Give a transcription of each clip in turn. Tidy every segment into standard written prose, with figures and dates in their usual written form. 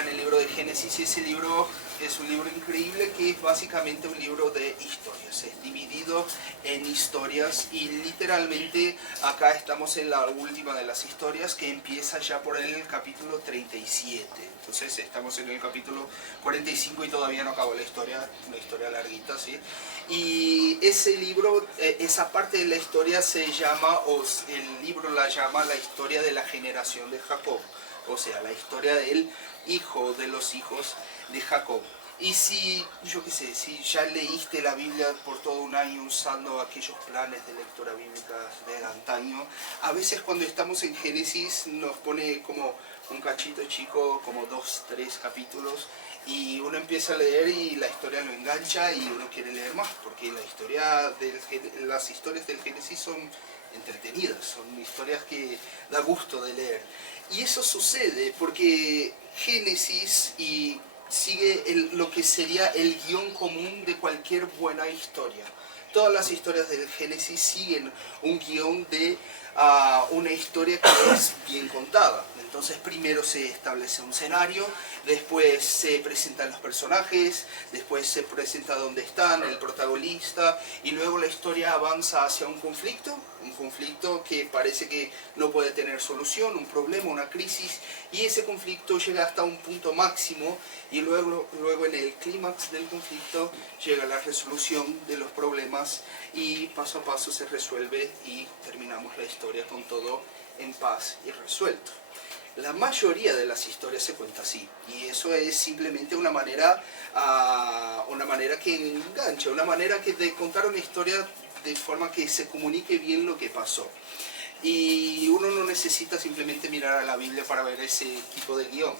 acá en el libro de Génesis, y ese libro es un libro increíble que es básicamente un libro de historias, es dividido en historias y literalmente acá estamos en la última de las historias que empieza ya por el capítulo 37, entonces estamos en el capítulo 45 y todavía no acabó la historia, una historia larguita, ¿sí? Y ese libro, esa parte de la historia se llama, o el libro la llama la historia de la generación de Jacob, o sea, la historia del hijo de los hijos de Jacob. Y si, yo qué sé, si ya leíste la Biblia por todo un año usando aquellos planes de lectura bíblica de antaño, a veces cuando estamos en Génesis nos pone como un cachito chico, como 2, 3 capítulos, y uno empieza a leer y la historia lo engancha y uno quiere leer más, porque las historias del Génesis son entretenidas, son historias que da gusto de leer. Y eso sucede porque Génesis sigue lo que sería el guión común de cualquier buena historia. Todas las historias del Génesis siguen un guión de una historia que es bien contada. Entonces primero se establece un escenario, después se presentan los personajes, después se presenta dónde están, el protagonista, y luego la historia avanza hacia un conflicto que parece que no puede tener solución, un problema, una crisis, y ese conflicto llega hasta un punto máximo, y luego en el clímax del conflicto llega la resolución de los problemas, y paso a paso se resuelve y terminamos la historia con todo en paz y resuelto. La mayoría de las historias se cuenta así, y eso es simplemente una manera que engancha, una manera de contar una historia de forma que se comunique bien lo que pasó. Y uno no necesita simplemente mirar a la Biblia para ver ese tipo de guión.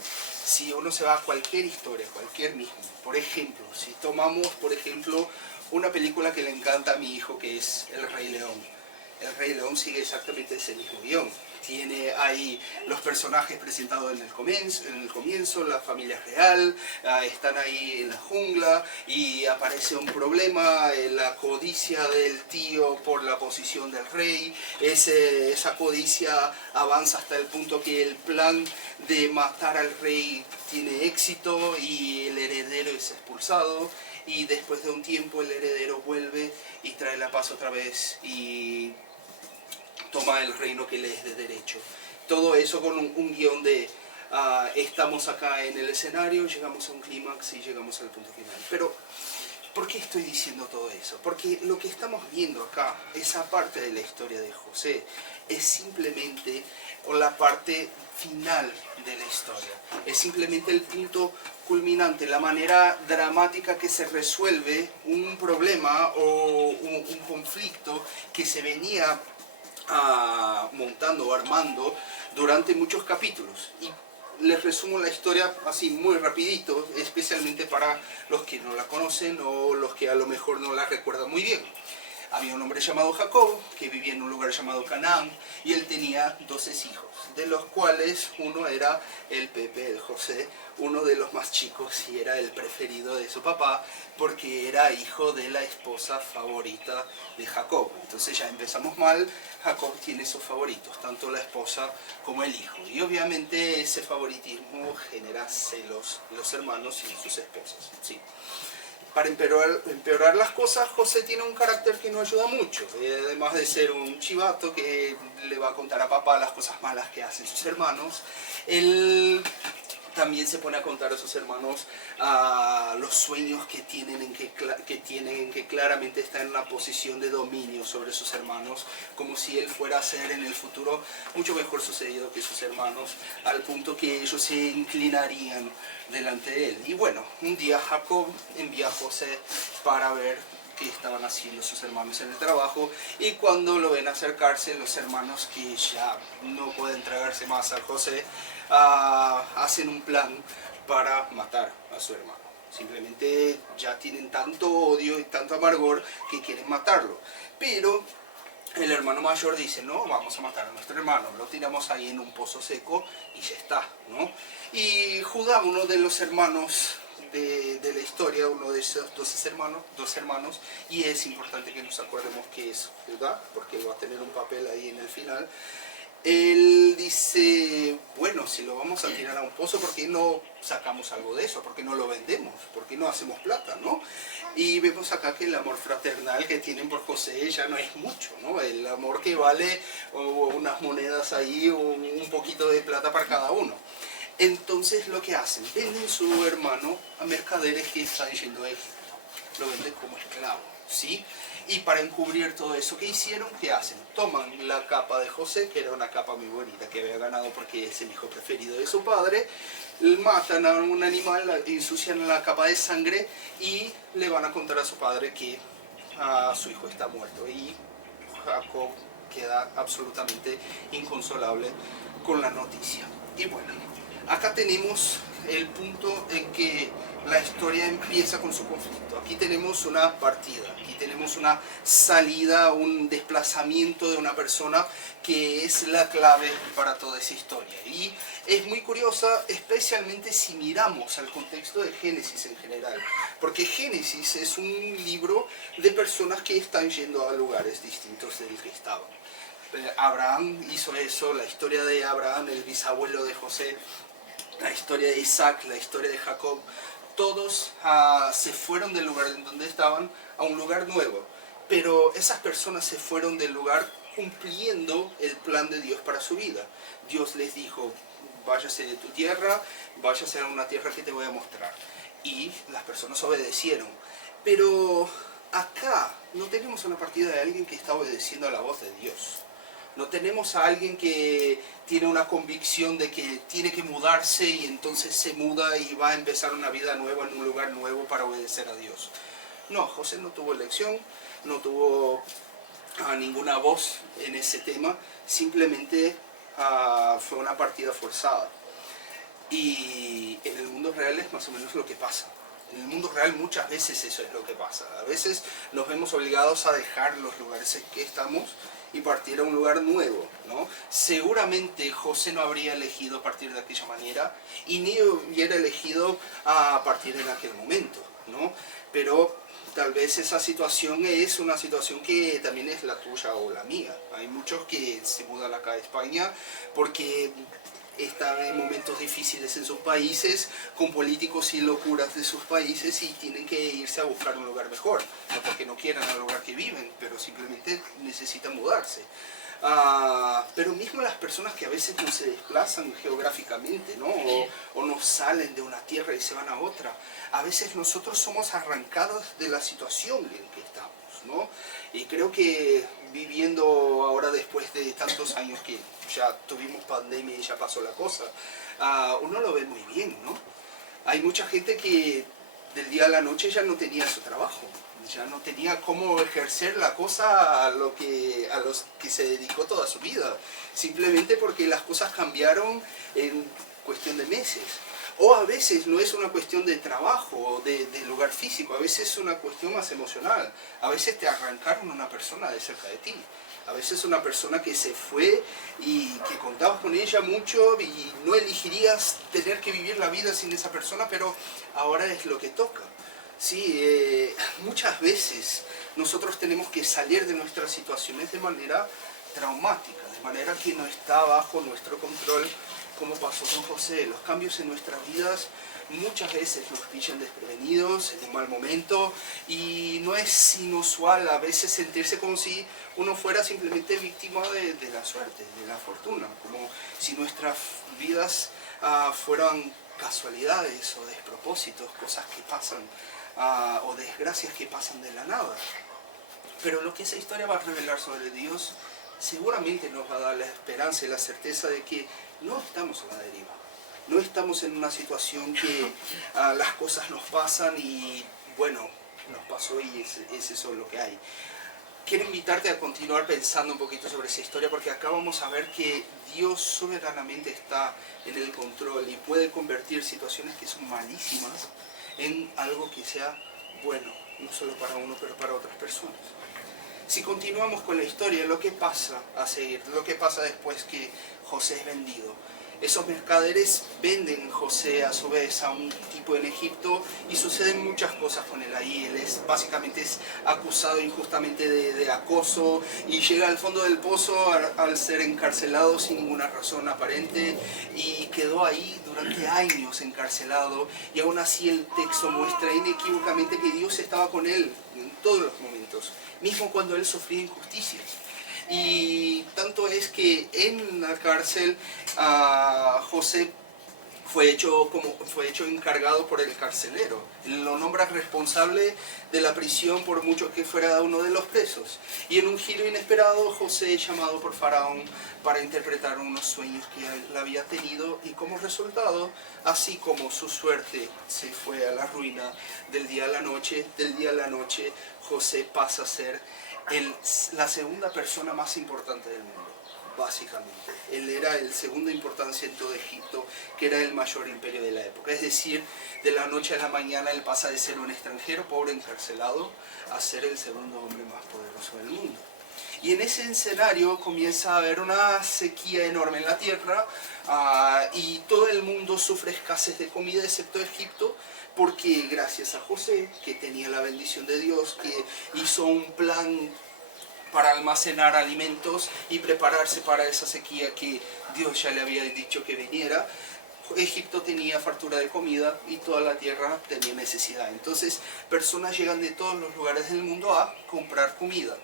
Si uno se va a cualquier historia, cualquier mismo, por ejemplo, si tomamos, por ejemplo, una película que le encanta a mi hijo, que es El Rey León. El Rey León sigue exactamente ese mismo guión. Tiene ahí los personajes presentados en el comienzo, la familia real, están ahí en la jungla y aparece un problema, la codicia del tío por la posición del rey. Esa codicia avanza hasta el punto que el plan de matar al rey tiene éxito y el heredero es expulsado. Y después de un tiempo el heredero vuelve y trae la paz otra vez y toma el reino que le es de derecho. Todo eso con un guión de estamos acá en el escenario, llegamos a un clímax y llegamos al punto final. Pero, ¿por qué estoy diciendo todo eso? Porque lo que estamos viendo acá, esa parte de la historia de José, es simplemente la parte final de la historia. Es simplemente el punto culminante, la manera dramática que se resuelve un problema o un conflicto que se venía montando o armando durante muchos capítulos. Y les resumo la historia así muy rapidito, especialmente para los que no la conocen o los que a lo mejor no la recuerdan muy bien. Había un hombre llamado Jacob que vivía en un lugar llamado Canaán y él tenía 12 hijos, de los cuales uno era el Pepe, el José, uno de los más chicos y era el preferido de su papá porque era hijo de la esposa favorita de Jacob. Entonces ya empezamos mal, Jacob tiene sus favoritos, tanto la esposa como el hijo. Y obviamente ese favoritismo genera celos en los hermanos y en sus esposas, ¿sí? Para empeorar las cosas, José tiene un carácter que no ayuda mucho. Además de ser un chivato que le va a contar a papá las cosas malas que hacen sus hermanos, él también se pone a contar a sus hermanos los sueños que tienen, que claramente está en una posición de dominio sobre sus hermanos, como si él fuera a ser en el futuro mucho mejor sucedido que sus hermanos, al punto que ellos se inclinarían delante de él. Y bueno, un día Jacob envía a José para ver qué estaban haciendo sus hermanos en el trabajo, y cuando lo ven acercarse, los hermanos, que ya no pueden tragarse más a José, hacen un plan para matar a su hermano. Simplemente ya tienen tanto odio y tanto amargor que quieren matarlo. Pero el hermano mayor dice, no, vamos a matar a nuestro hermano, lo tiramos ahí en un pozo seco y ya está, ¿no? Y Judá, uno de los hermanos de la historia, uno de esos dos hermanos, y es importante que nos acordemos que es Judá, porque va a tener un papel ahí en el final. él dice, bueno, si lo vamos a tirar a un pozo, ¿por qué no sacamos algo de eso? ¿Por qué no lo vendemos? ¿Por qué no hacemos plata, no? Y vemos acá que el amor fraternal que tienen por José ya no es mucho, ¿no? El amor que vale unas monedas ahí o un poquito de plata para cada uno. Entonces lo que hacen, venden su hermano a mercaderes que están yendo a Egipto. Lo venden como esclavo, ¿sí? Y para encubrir todo eso que hicieron, ¿qué hacen? Toman la capa de José, que era una capa muy bonita, que había ganado porque es el hijo preferido de su padre, matan a un animal, ensucian la capa de sangre y le van a contar a su padre que su hijo está muerto. Y Jacob queda absolutamente inconsolable con la noticia. Y bueno, acá tenemos el punto en que la historia empieza con su conflicto. Aquí tenemos una partida, aquí tenemos una salida, un desplazamiento de una persona que es la clave para toda esa historia. Y es muy curiosa, especialmente si miramos al contexto de Génesis en general, porque Génesis es un libro de personas que están yendo a lugares distintos del que estaban. Abraham hizo eso, la historia de Abraham, el bisabuelo de José, la historia de Isaac, la historia de Jacob, todos se fueron del lugar en donde estaban a un lugar nuevo. Pero esas personas se fueron del lugar cumpliendo el plan de Dios para su vida. Dios les dijo, váyase de tu tierra, váyase a una tierra que te voy a mostrar. Y las personas obedecieron. Pero acá no tenemos una partida de alguien que está obedeciendo a la voz de Dios. No tenemos a alguien que tiene una convicción de que tiene que mudarse y entonces se muda y va a empezar una vida nueva en un lugar nuevo para obedecer a Dios. No, José no tuvo elección, no tuvo ninguna voz en ese tema, simplemente fue una partida forzada. Y en el mundo real es más o menos lo que pasa. En el mundo real muchas veces eso es lo que pasa. A veces nos vemos obligados a dejar los lugares en que estamos y partir a un lugar nuevo, ¿no? Seguramente José no habría elegido partir de aquella manera y ni hubiera elegido a partir en aquel momento, ¿no? Pero tal vez esa situación es una situación que también es la tuya o la mía. Hay muchos que se mudan acá a España porque están en momentos difíciles en sus países, con políticos y locuras de sus países y tienen que irse a buscar un lugar mejor. No porque no quieran el lugar que viven, pero simplemente necesitan mudarse. Pero mismo las personas que a veces no se desplazan geográficamente, ¿no? O no salen de una tierra y se van a otra, a veces nosotros somos arrancados de la situación en que estamos, ¿no? Y creo que viviendo ahora después de tantos años que ya tuvimos pandemia y ya pasó la cosa, uno lo ve muy bien, ¿no? Hay mucha gente que del día a la noche ya no tenía su trabajo, ya no tenía cómo ejercer la cosa a los que se dedicó toda su vida, simplemente porque las cosas cambiaron en cuestión de meses. O a veces no es una cuestión de trabajo o de lugar físico, a veces es una cuestión más emocional. A veces te arrancaron una persona de cerca de ti. A veces una persona que se fue y que contabas con ella mucho y no elegirías tener que vivir la vida sin esa persona, pero ahora es lo que toca. Sí, muchas veces nosotros tenemos que salir de nuestras situaciones de manera traumática, de manera que no está bajo nuestro control, como pasó con José. Los cambios en nuestras vidas muchas veces nos pillan desprevenidos, en un mal momento, y no es inusual a veces sentirse como si uno fuera simplemente víctima de la suerte, de la fortuna, como si nuestras vidas fueran casualidades o despropósitos, cosas que pasan o desgracias que pasan de la nada. Pero lo que esa historia va a revelar sobre Dios seguramente nos va a dar la esperanza y la certeza de que no estamos a la deriva. No estamos en una situación que las cosas nos pasan y bueno, nos pasó y es eso lo que hay. Quiero invitarte a continuar pensando un poquito sobre esa historia porque acá vamos a ver que Dios soberanamente está en el control y puede convertir situaciones que son malísimas en algo que sea bueno, no solo para uno, pero para otras personas. Si continuamos con la historia, lo que pasa a seguir, lo que pasa después que José es vendido, Esos mercaderes venden José a su vez a un tipo en Egipto y suceden muchas cosas con él ahí. Él básicamente es acusado injustamente de acoso y llega al fondo del pozo al ser encarcelado sin ninguna razón aparente y quedó ahí durante años encarcelado, y aún así el texto muestra inequívocamente que Dios estaba con él en todos los momentos, mismo cuando él sufría injusticias. Y tanto es que en la cárcel José fue hecho encargado por el carcelero. Lo nombra responsable de la prisión por mucho que fuera uno de los presos. Y en un giro inesperado, José es llamado por Faraón para interpretar unos sueños que él había tenido, y como resultado, así como su suerte se fue a la ruina del día a la noche, José pasa a ser la segunda persona más importante del mundo. Básicamente, él era el segundo importancia en todo Egipto, que era el mayor imperio de la época. Es decir, de la noche a la mañana él pasa de ser un extranjero pobre encarcelado a ser el segundo hombre más poderoso del mundo. Y en ese escenario comienza a haber una sequía enorme en la tierra, y todo el mundo sufre escasez de comida excepto Egipto, porque gracias a José, que tenía la bendición de Dios, que hizo un plan para almacenar alimentos y prepararse para esa sequía que Dios ya le había dicho que viniera, Egipto tenía fartura de comida y toda la tierra tenía necesidad. Entonces, personas llegan de todos los lugares del mundo a comprar comida.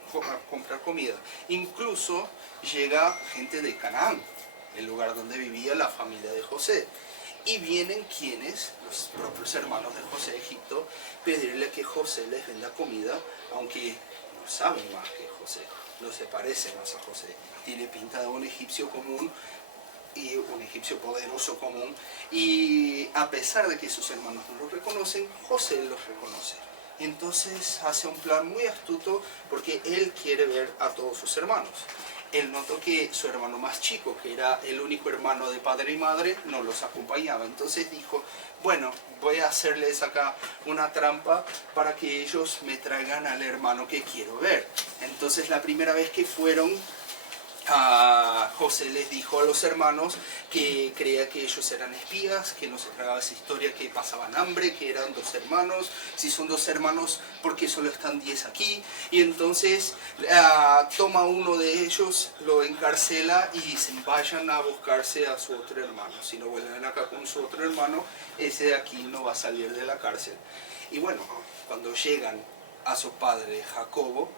Incluso llega gente de Canaán, el lugar donde vivía la familia de José. Y vienen quienes, los propios hermanos de José de Egipto, pedirle que José les venda comida, aunque no saben más que José, no se parece más a José. Tiene pinta de un egipcio común, y un egipcio poderoso común, y a pesar de que sus hermanos no lo reconocen, José los reconoce. Entonces hace un plan muy astuto porque él quiere ver a todos sus hermanos. Él notó que su hermano más chico, que era el único hermano de padre y madre, no los acompañaba. Entonces dijo, bueno, voy a hacerles acá una trampa para que ellos me traigan al hermano que quiero ver. Entonces la primera vez que fueron, José les dijo a los hermanos que creía que ellos eran espías, que no se tragaba esa historia, que pasaban hambre, que eran 2 hermanos. Si son 2 hermanos, ¿por qué solo están 10 aquí? Y entonces toma uno de ellos, lo encarcela y dicen, vayan a buscarse a su otro hermano. Si no vuelven acá con su otro hermano, ese de aquí no va a salir de la cárcel. Y bueno, cuando llegan a su padre Jacobo,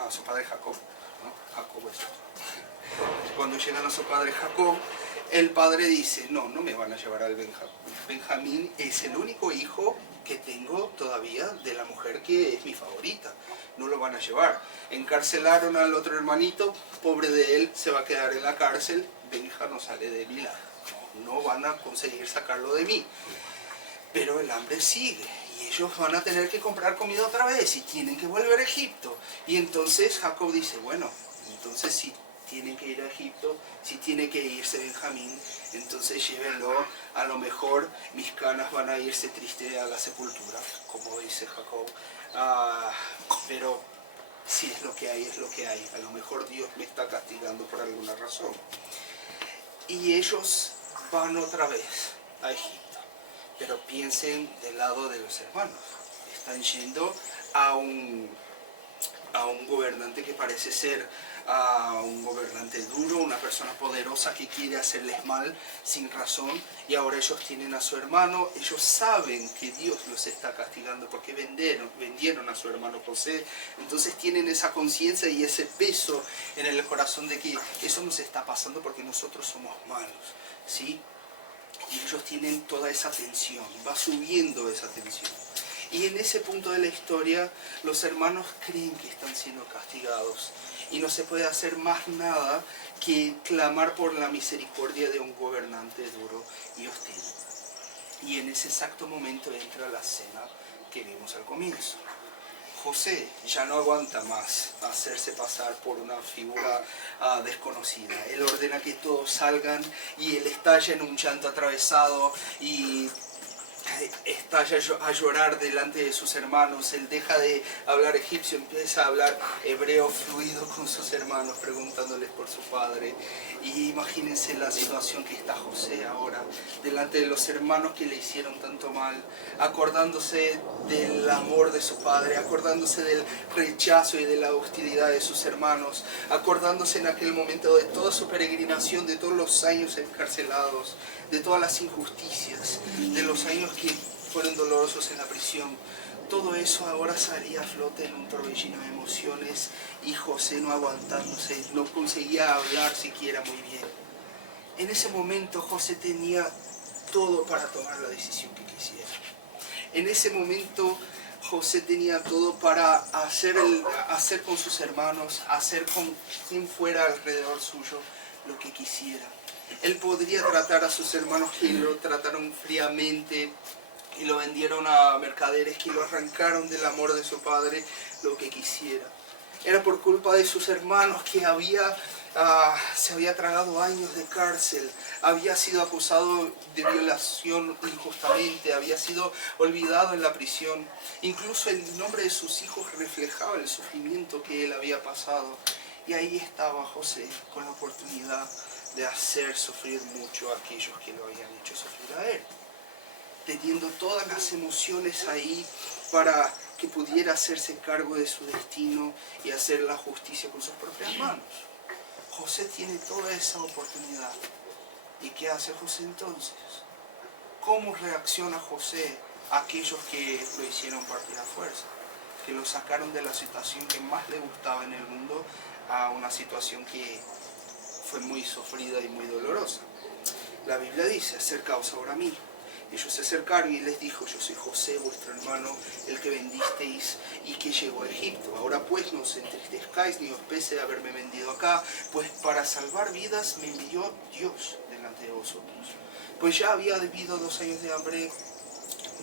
a su padre Jacob, ¿no? Jacob es otro. Cuando llegan a su padre Jacob, el padre dice, no me van a llevar al Benjamín. Benjamín es el único hijo que tengo todavía de la mujer que es mi favorita. No lo van a llevar. Encarcelaron al otro hermanito, pobre de él, se va a quedar en la cárcel. Benja no sale de mi lado. No van a conseguir sacarlo de mí. Pero el hambre sigue. Ellos van a tener que comprar comida otra vez y tienen que volver a Egipto. Y entonces Jacob dice, bueno, entonces si tienen que ir a Egipto, si tiene que irse Benjamín, entonces llévenlo, a lo mejor mis canas van a irse tristes a la sepultura, como dice Jacob. Pero si es lo que hay, es lo que hay. A lo mejor Dios me está castigando por alguna razón. Y ellos van otra vez a Egipto. Pero piensen del lado de los hermanos. Están yendo a un gobernante que parece ser un gobernante duro, una persona poderosa que quiere hacerles mal sin razón. Y ahora ellos tienen a su hermano. Ellos saben que Dios los está castigando porque vendieron a su hermano José. Entonces tienen esa conciencia y ese peso en el corazón de que eso nos está pasando porque nosotros somos malos, ¿sí? Y ellos tienen toda esa tensión, va subiendo esa tensión. Y en ese punto de la historia, los hermanos creen que están siendo castigados. Y no se puede hacer más nada que clamar por la misericordia de un gobernante duro y hostil. Y en ese exacto momento entra la escena que vimos al comienzo. José ya no aguanta más hacerse pasar por una figura desconocida. Él ordena que todos salgan y él estalla en un llanto atravesado y estalla a llorar delante de sus hermanos. Él deja de hablar egipcio, empieza a hablar hebreo fluido con sus hermanos, preguntándoles por su padre. Y imagínense la situación que está José ahora, delante de los hermanos que le hicieron tanto mal, acordándose del amor de su padre, acordándose del rechazo y de la hostilidad de sus hermanos, acordándose en aquel momento de toda su peregrinación, de todos los años encarcelados, de todas las injusticias, de los años que fueron dolorosos en la prisión. Todo eso ahora salía a flote en un torbellino de emociones y José no aguantándose, no conseguía hablar siquiera muy bien. En ese momento José tenía todo para tomar la decisión que quisiera. En ese momento José tenía todo para hacer con sus hermanos, hacer con quien fuera alrededor suyo lo que quisiera. Él podría tratar a sus hermanos que lo trataron fríamente y lo vendieron a mercaderes que lo arrancaron del amor de su padre, lo que quisiera. Era por culpa de sus hermanos que se había tragado años de cárcel, había sido acusado de violación injustamente, había sido olvidado en la prisión. Incluso el nombre de sus hijos reflejaba el sufrimiento que él había pasado. Y ahí estaba José con la oportunidad de hacer sufrir mucho a aquellos que lo habían hecho sufrir a él, teniendo todas las emociones ahí para que pudiera hacerse cargo de su destino y hacer la justicia con sus propias manos. José tiene toda esa oportunidad. ¿Y qué hace José entonces? ¿Cómo reacciona José a aquellos que lo hicieron partir a fuerza? Que lo sacaron de la situación que más le gustaba en el mundo a una situación que fue muy sufrida y muy dolorosa. La Biblia dice: acercaos ahora a mí. Ellos se acercaron y les dijo: yo soy José, vuestro hermano, el que vendisteis y que llegó a Egipto. Ahora pues no os entristezcáis ni os pese de haberme vendido acá, pues para salvar vidas me envió Dios delante de vosotros. Pues ya había habido 2 años de hambre,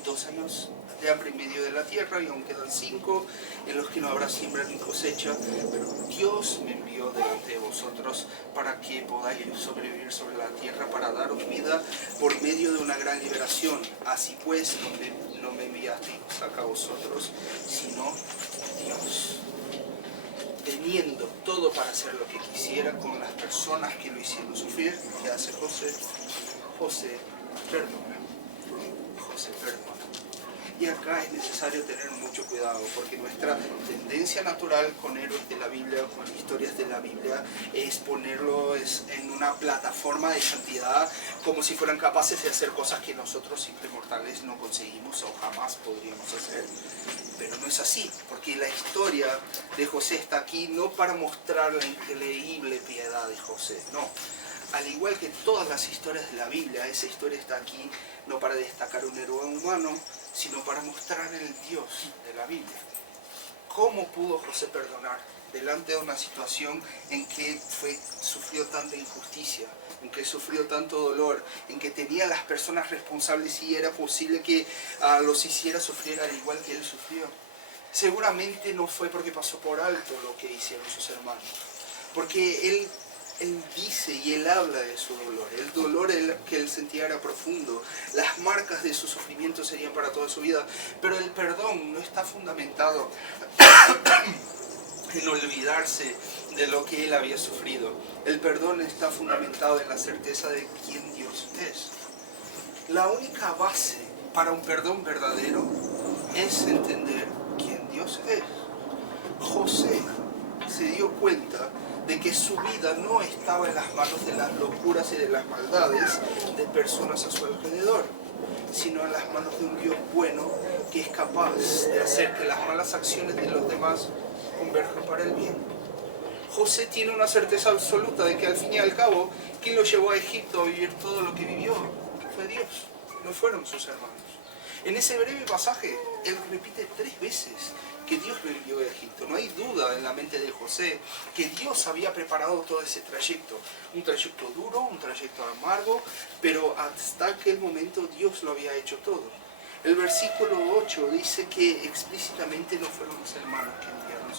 2 años de hambre en medio de la tierra, y aún quedan 5 en los que no habrá siembra ni cosecha, pero Dios me envió delante de vosotros para que podáis sobrevivir sobre la tierra, para daros vida por medio de una gran liberación. Así pues, no me enviasteis acá a vosotros, sino Dios. Teniendo todo para hacer lo que quisiera con las personas que lo hicieron sufrir, ¿qué hace José? José perdona. José perdona. Y acá es necesario tener mucho cuidado, porque nuestra tendencia natural con héroes de la Biblia, con historias de la Biblia, es ponerlos en una plataforma de santidad, como si fueran capaces de hacer cosas que nosotros simples mortales no conseguimos o jamás podríamos hacer. Pero no es así, porque la historia de José está aquí no para mostrar la increíble piedad de José, no. Al igual que todas las historias de la Biblia, esa historia está aquí no para destacar un héroe humano, sino para mostrar el Dios de la Biblia. ¿Cómo pudo José perdonar delante de una situación en que sufrió tanta injusticia, en que sufrió tanto dolor, en que tenía las personas responsables y era posible que los hiciera sufrir al igual que él sufrió? Seguramente no fue porque pasó por alto lo que hicieron sus hermanos, porque él dice y él habla de su dolor. El dolor que él sentía era profundo. Las marcas de su sufrimiento serían para toda su vida. Pero el perdón no está fundamentado en olvidarse de lo que él había sufrido. El perdón está fundamentado en la certeza de quién Dios es. La única base para un perdón verdadero es entender quién Dios es. José se dio cuenta de que su vida no estaba en las manos de las locuras y de las maldades de personas a su alrededor, sino en las manos de un Dios bueno que es capaz de hacer que las malas acciones de los demás converjan para el bien. José tiene una certeza absoluta de que al fin y al cabo, quien lo llevó a Egipto a vivir todo lo que vivió fue Dios, no fueron sus hermanos. En ese breve pasaje, él repite 3 veces que Dios lo envió a Egipto. No hay duda en la mente de José que Dios había preparado todo ese trayecto. Un trayecto duro, un trayecto amargo, pero hasta aquel momento Dios lo había hecho todo. El versículo 8 dice que explícitamente no fueron los hermanos que enviaron,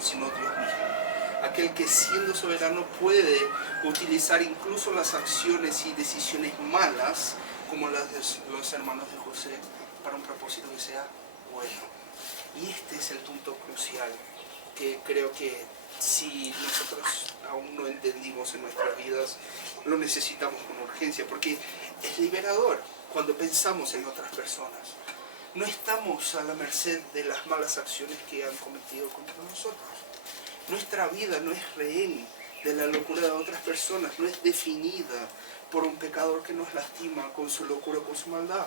sino Dios mismo. Aquel que siendo soberano puede utilizar incluso las acciones y decisiones malas como las de los hermanos de José, para un propósito que sea bueno. Y este es el punto crucial que creo que si nosotros aún no entendimos en nuestras vidas, lo necesitamos con urgencia, porque es liberador cuando pensamos en otras personas. No estamos a la merced de las malas acciones que han cometido contra nosotros. Nuestra vida no es rehén de la locura de otras personas, no es definida por un pecador que nos lastima con su locura o con su maldad.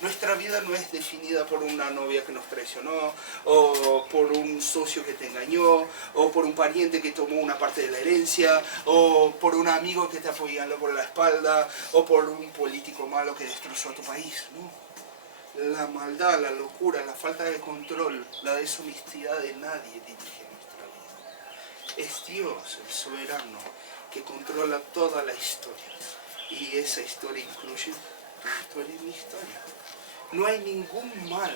Nuestra vida no es definida por una novia que nos traicionó, o por un socio que te engañó, o por un pariente que tomó una parte de la herencia, o por un amigo que te apoyó por la espalda, o por un político malo que destrozó tu país. No. La maldad, la locura, la falta de control, la deshonestidad de nadie dirige nuestra vida. Es Dios, el soberano, que controla toda la historia. Y esa historia incluye tu historia y mi historia. No hay ningún mal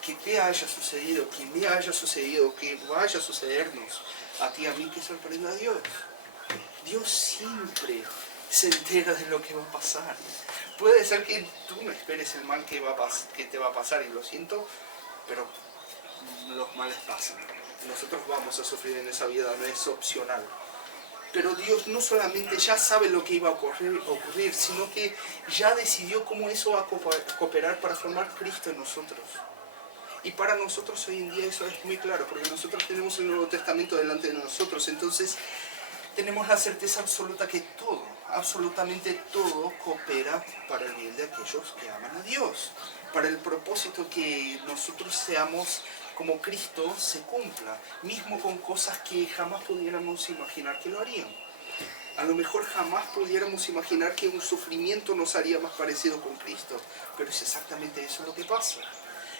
que te haya sucedido, que me haya sucedido, que vaya a sucedernos a ti, a mí, que sorprenda a Dios. Dios siempre se entera de lo que va a pasar. Puede ser que tú no esperes el mal que te va a pasar, y lo siento, pero los males pasan. Nosotros vamos a sufrir en esa vida, no es opcional. Pero Dios no solamente ya sabe lo que iba a ocurrir, sino que ya decidió cómo eso va a cooperar para formar Cristo en nosotros. Y para nosotros hoy en día eso es muy claro, porque nosotros tenemos el Nuevo Testamento delante de nosotros. Entonces tenemos la certeza absoluta que todo, absolutamente todo, coopera para el bien de aquellos que aman a Dios. Para el propósito que nosotros seamos como Cristo se cumpla, mismo con cosas que jamás pudiéramos imaginar que lo harían. A lo mejor jamás pudiéramos imaginar que un sufrimiento nos haría más parecido con Cristo, pero es exactamente eso lo que pasa.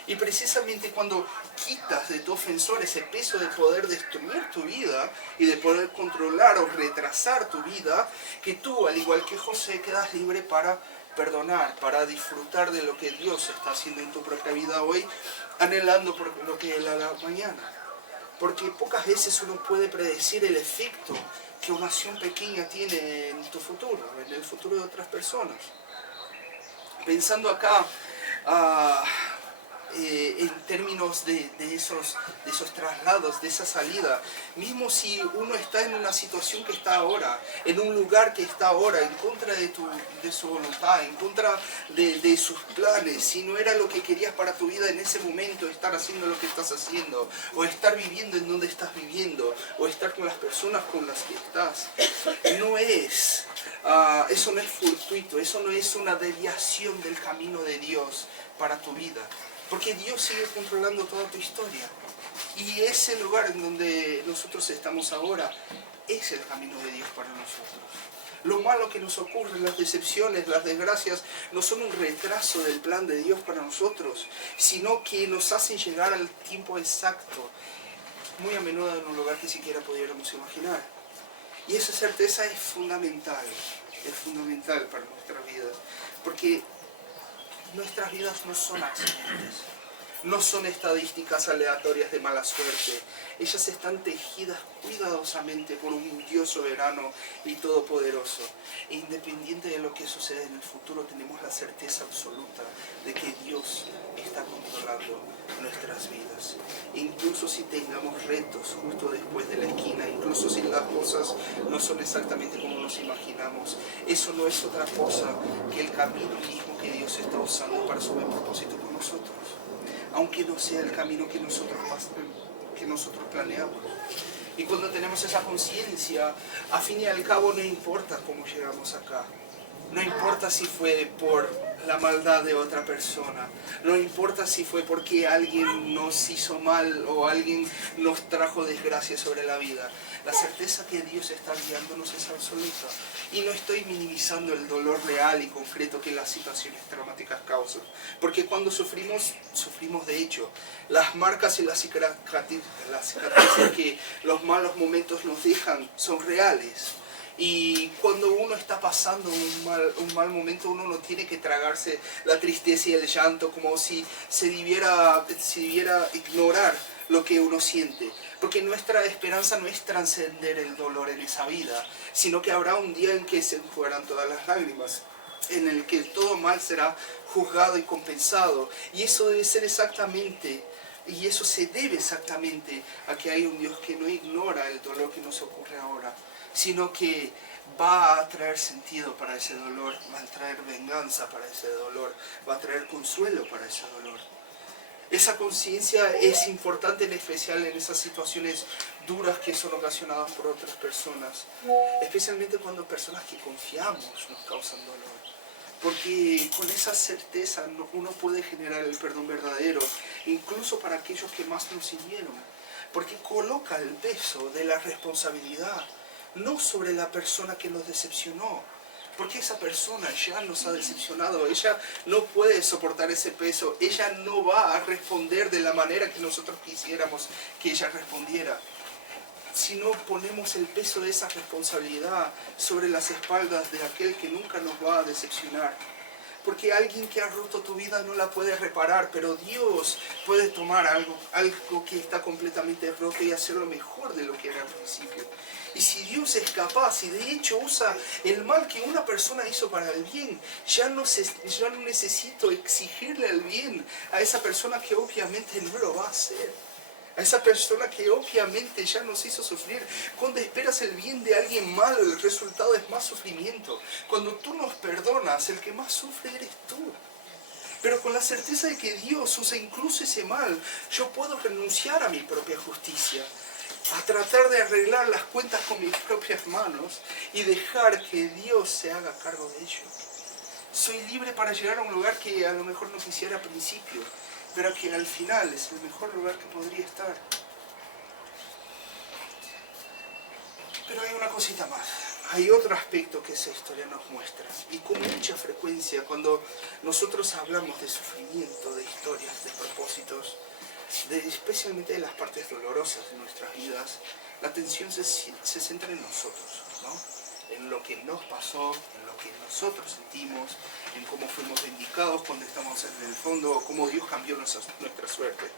Y precisamente cuando quitas de tu ofensor ese peso de poder destruir tu vida y de poder controlar o retrasar tu vida, que tú, al igual que José, quedas libre para perdonar, para disfrutar de lo que Dios está haciendo en tu propia vida hoy, anhelando por lo que Él hará mañana. Porque pocas veces uno puede predecir el efecto que una acción pequeña tiene en tu futuro, en el futuro de otras personas. Pensando acá en términos de esos traslados, de esa salida, mismo si uno está en una situación que está ahora, en un lugar que está ahora, en contra de su voluntad, en contra de sus planes, si no era lo que querías para tu vida en ese momento, estar haciendo lo que estás haciendo, o estar viviendo en donde estás viviendo, o estar con las personas con las que estás, no es, eso no es fortuito, eso no es una desviación del camino de Dios para tu vida. Porque Dios sigue controlando toda tu historia. Y ese lugar en donde nosotros estamos ahora es el camino de Dios para nosotros. Lo malo que nos ocurre, las decepciones, las desgracias, no son un retraso del plan de Dios para nosotros, sino que nos hacen llegar al tiempo exacto, muy a menudo en un lugar que siquiera pudiéramos imaginar. Y esa certeza es fundamental para nuestra vida, porque nuestras vidas no son accidentes, no son estadísticas aleatorias de mala suerte. Ellas están tejidas cuidadosamente por un Dios soberano y todopoderoso. E independiente de lo que sucede en el futuro, tenemos la certeza absoluta de que Dios está controlando nuestras vidas. E incluso si tengamos retos justo después de la esquina, incluso si las cosas no son exactamente como nos imaginamos, eso no es otra cosa que el camino mismo que Dios está usando para su buen propósito con nosotros, aunque no sea el camino que nosotros planeamos. Y cuando tenemos esa conciencia, a fin y al cabo no importa cómo llegamos acá, no importa si fue por la maldad de otra persona, no importa si fue porque alguien nos hizo mal o alguien nos trajo desgracia sobre la vida. La certeza que Dios está guiándonos es absoluta. Y no estoy minimizando el dolor real y concreto que las situaciones traumáticas causan. Porque cuando sufrimos de hecho. Las marcas y las cicatrices que los malos momentos nos dejan son reales. Y cuando uno está pasando un mal momento, uno no tiene que tragarse la tristeza y el llanto como si se debiera ignorar lo que uno siente. Porque nuestra esperanza no es trascender el dolor en esa vida, sino que habrá un día en que se enjugarán todas las lágrimas. en el que todo mal será juzgado y compensado. Y eso debe ser exactamente, y eso se debe exactamente a que hay un Dios que no ignora el dolor que nos ocurre ahora, sino que va a traer sentido para ese dolor, va a traer venganza para ese dolor, va a traer consuelo para ese dolor. Esa conciencia es importante, en especial en esas situaciones duras que son ocasionadas por otras personas, especialmente cuando personas que confiamos nos causan dolor. Porque con esa certeza uno puede generar el perdón verdadero, incluso para aquellos que más nos hirieron, porque coloca el peso de la responsabilidad no sobre la persona que nos decepcionó, porque esa persona ya nos ha decepcionado, ella no puede soportar ese peso, ella no va a responder de la manera que nosotros quisiéramos que ella respondiera. Si no ponemos el peso de esa responsabilidad sobre las espaldas de aquel que nunca nos va a decepcionar. Porque alguien que ha roto tu vida no la puede reparar, pero Dios puede tomar algo que está completamente roto y hacerlo mejor de lo que era al principio. Y si Dios es capaz y de hecho usa el mal que una persona hizo para el bien, ya no necesito exigirle el bien a esa persona que obviamente no lo va a hacer. A esa persona que obviamente ya nos hizo sufrir. Cuando esperas el bien de alguien malo, el resultado es más sufrimiento. Cuando tú nos perdonas, el que más sufre eres tú. Pero con la certeza de que Dios usa incluso ese mal, yo puedo renunciar a mi propia justicia, a tratar de arreglar las cuentas con mis propias manos y dejar que Dios se haga cargo de ello. Soy libre para llegar a un lugar que a lo mejor no quisiera al principio, pero que al final es el mejor lugar que podría estar. Pero hay una cosita más. Hay otro aspecto que esa historia nos muestra. Y con mucha frecuencia, cuando nosotros hablamos de sufrimiento, de historias, de propósitos, especialmente de las partes dolorosas de nuestras vidas, la atención se centra en nosotros, ¿no? En lo que nos pasó, en lo que nosotros sentimos, en cómo fuimos vindicados cuando estamos en el fondo, cómo Dios cambió nuestra suerte.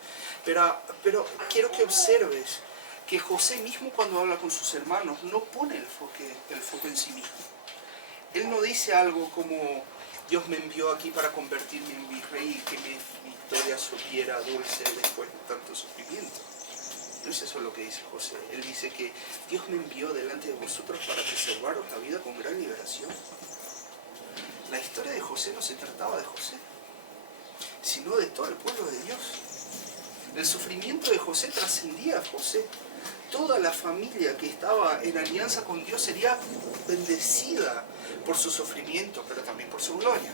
Pero quiero que observes que José mismo, cuando habla con sus hermanos, no pone el foco en sí mismo. Él no dice algo como: Dios me envió aquí para convertirme en virrey y que mi victoria supiera dulce después de tanto sufrimiento. No es eso lo que dice José. Él dice que Dios me envió delante de vosotros para preservaros la vida con gran liberación. La historia de José no se trataba de José, sino de todo el pueblo de Dios. El sufrimiento de José trascendía a José. Toda la familia que estaba en alianza con Dios sería bendecida por su sufrimiento, pero también por su gloria.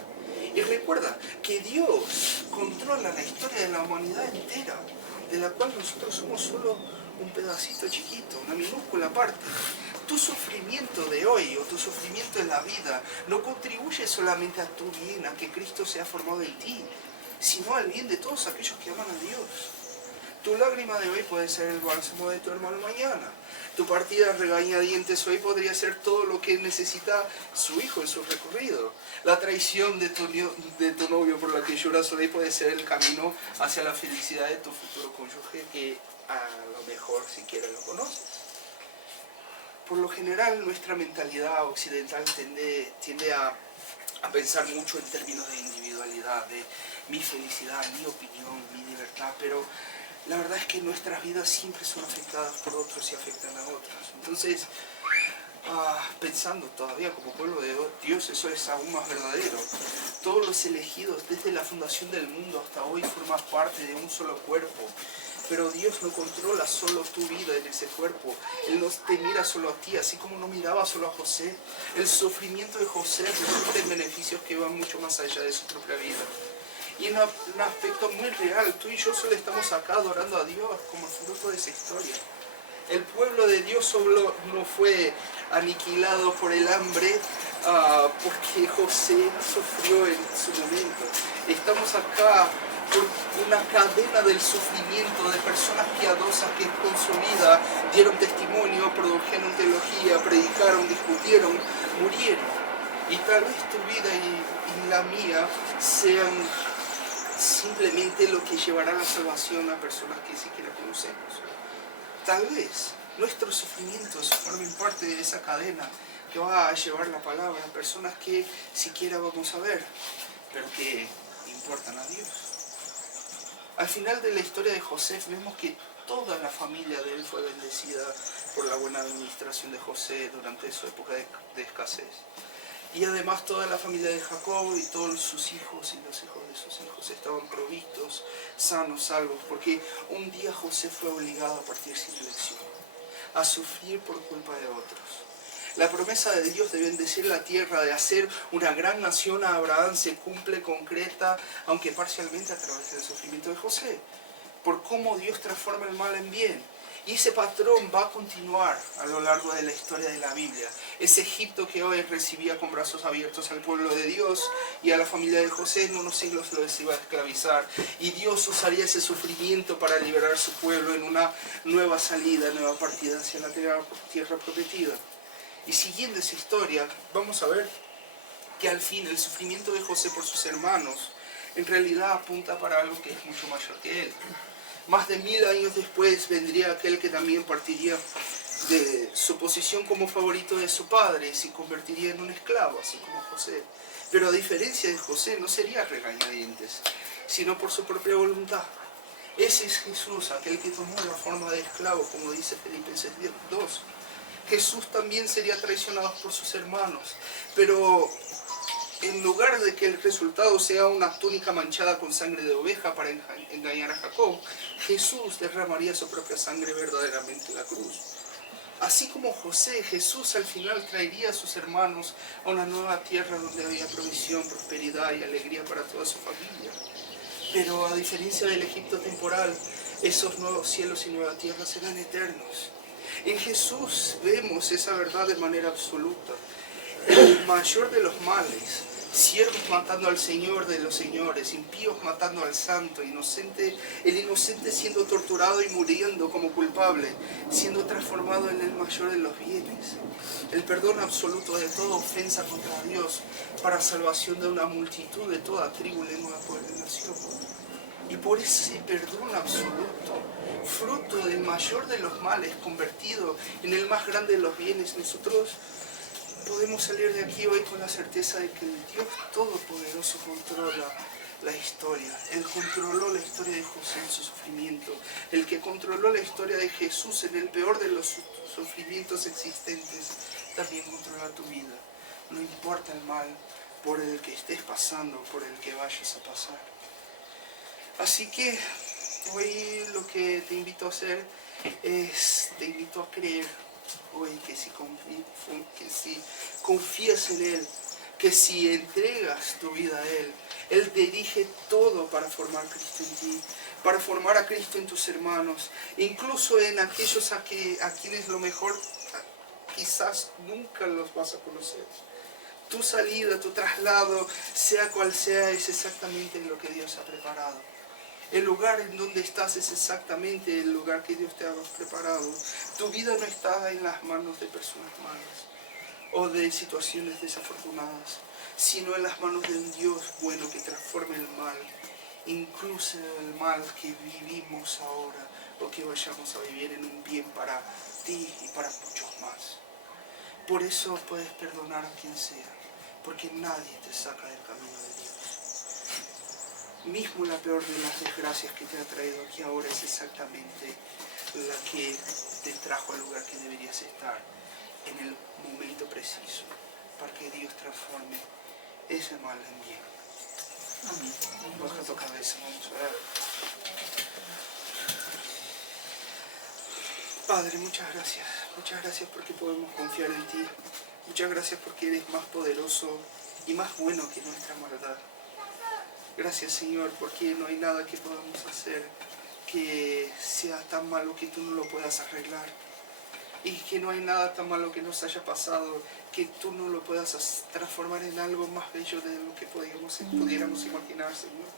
Y recuerda que Dios controla la historia de la humanidad entera, de la cual nosotros somos solo un pedacito chiquito, una minúscula parte. Tu sufrimiento de hoy o tu sufrimiento en la vida no contribuye solamente a tu bien, a que Cristo sea formado en ti, sino al bien de todos aquellos que aman a Dios. Tu lágrima de hoy puede ser el bálsamo de tu hermano mañana. Tu partida a regañadientes hoy podría ser todo lo que necesita su hijo en su recorrido. La traición de tu novio por la que lloras hoy puede ser el camino hacia la felicidad de tu futuro cónyuge, que a lo mejor siquiera lo conoces. Por lo general, nuestra mentalidad occidental tiende a pensar mucho en términos de individualidad, de mi felicidad, mi opinión, mi libertad, pero la verdad es que nuestras vidas siempre son afectadas por otros y afectan a otros. Entonces, pensando todavía como pueblo de Dios, eso es aún más verdadero. Todos los elegidos desde la fundación del mundo hasta hoy forman parte de un solo cuerpo. Pero Dios no controla solo tu vida en ese cuerpo. Él no te mira solo a ti, así como no miraba solo a José. El sufrimiento de José resulta en beneficios que van mucho más allá de su propia vida. Y en un aspecto muy real, tú y yo solo estamos acá adorando a Dios como fruto de esa historia. El pueblo de Dios solo no fue aniquilado por el hambre porque José sufrió en su momento. Estamos acá por una cadena del sufrimiento de personas piadosas que con su vida dieron testimonio, produjeron teología, predicaron, discutieron, murieron. Y tal vez tu vida y la mía sean simplemente lo que llevará la salvación a personas que siquiera conocemos. Tal vez nuestros sufrimientos formen parte de esa cadena que va a llevar la palabra, personas que siquiera vamos a ver, pero que importan a Dios. Al final de la historia de José vemos que toda la familia de él fue bendecida por la buena administración de José durante su época de escasez. Y además toda la familia de Jacob y todos sus hijos y los hijos de sus hijos estaban provistos, sanos, salvos, porque un día José fue obligado a partir sin elección, a sufrir por culpa de otros. La promesa de Dios de bendecir la tierra, de hacer una gran nación a Abraham, se cumple concreta, aunque parcialmente a través del sufrimiento de José, por cómo Dios transforma el mal en bien. Y ese patrón va a continuar a lo largo de la historia de la Biblia. Ese Egipto que hoy recibía con brazos abiertos al pueblo de Dios y a la familia de José, en unos siglos los iba a esclavizar. Y Dios usaría ese sufrimiento para liberar a su pueblo en una nueva salida, nueva partida hacia la tierra prometida. Y siguiendo esa historia, vamos a ver que al fin el sufrimiento de José por sus hermanos en realidad apunta para algo que es mucho mayor que él. Más de 1000 años después vendría aquel que también partiría de su posición como favorito de su padre y se convertiría en un esclavo, así como José. Pero a diferencia de José, no sería regañadientes, sino por su propia voluntad. Ese es Jesús, aquel que tomó la forma de esclavo, como dice Filipenses 2. Jesús también sería traicionado por sus hermanos, pero en lugar de que el resultado sea una túnica manchada con sangre de oveja para engañar a Jacob, Jesús derramaría su propia sangre verdaderamente en la cruz. Así como José, Jesús al final traería a sus hermanos a una nueva tierra donde había provisión, prosperidad y alegría para toda su familia. Pero a diferencia del Egipto temporal, esos nuevos cielos y nueva tierra serán eternos. En Jesús vemos esa verdad de manera absoluta. El mayor de los males, siervos matando al Señor de los señores, impíos matando al santo, el inocente siendo torturado y muriendo como culpable, siendo transformado en el mayor de los bienes. El perdón absoluto de toda ofensa contra Dios para salvación de una multitud de toda tribu, lengua, pueblo y nación. Y por ese perdón absoluto, fruto del mayor de los males convertido en el más grande de los bienes, nosotros podemos salir de aquí hoy con la certeza de que el Dios Todopoderoso controla la historia. Él controló la historia de José en su sufrimiento. El que controló la historia de Jesús en el peor de los sufrimientos existentes, también controla tu vida. No importa el mal por el que estés pasando, por el que vayas a pasar. Así que hoy lo que te invito a hacer es, te invito a creer hoy que si confías en Él, que si entregas tu vida a Él, Él dirige todo para formar a Cristo en ti, para formar a Cristo en tus hermanos, incluso en aquellos a quienes lo mejor quizás nunca los vas a conocer. Tu salida, tu traslado, sea cual sea, es exactamente lo que Dios ha preparado. El lugar en donde estás es exactamente el lugar que Dios te ha preparado. Tu vida no está en las manos de personas malas o de situaciones desafortunadas, sino en las manos de un Dios bueno que transforma el mal, incluso el mal que vivimos ahora o que vayamos a vivir en un bien para ti y para muchos más. Por eso puedes perdonar a quien sea, porque nadie te saca del camino de Dios. Mismo la peor de las desgracias que te ha traído aquí ahora es exactamente la que te trajo al lugar que deberías estar en el momento preciso para que Dios transforme ese mal en bien. Amén. Baja tu cabeza, vamos a orar. Padre, muchas gracias. Muchas gracias porque podemos confiar en ti. Muchas gracias porque eres más poderoso y más bueno que nuestra maldad. Gracias, Señor, porque no hay nada que podamos hacer que sea tan malo que tú no lo puedas arreglar. Y que no hay nada tan malo que nos haya pasado que tú no lo puedas transformar en algo más bello de lo que pudiéramos imaginar, Señor.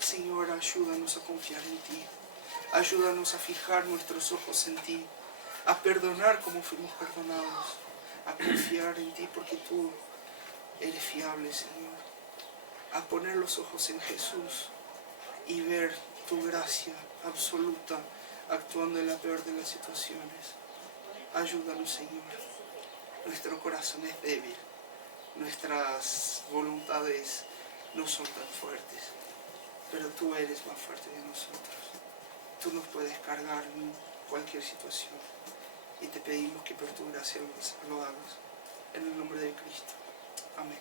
Señor, ayúdanos a confiar en ti. Ayúdanos a fijar nuestros ojos en ti. A perdonar como fuimos perdonados. A confiar en ti porque tú eres fiable, Señor. A poner los ojos en Jesús y ver tu gracia absoluta actuando en la peor de las situaciones. Ayúdanos, Señor. Nuestro corazón es débil, nuestras voluntades no son tan fuertes, pero tú eres más fuerte que nosotros. Tú nos puedes cargar en cualquier situación y te pedimos que por tu gracia lo hagas. En el nombre de Cristo. Amén.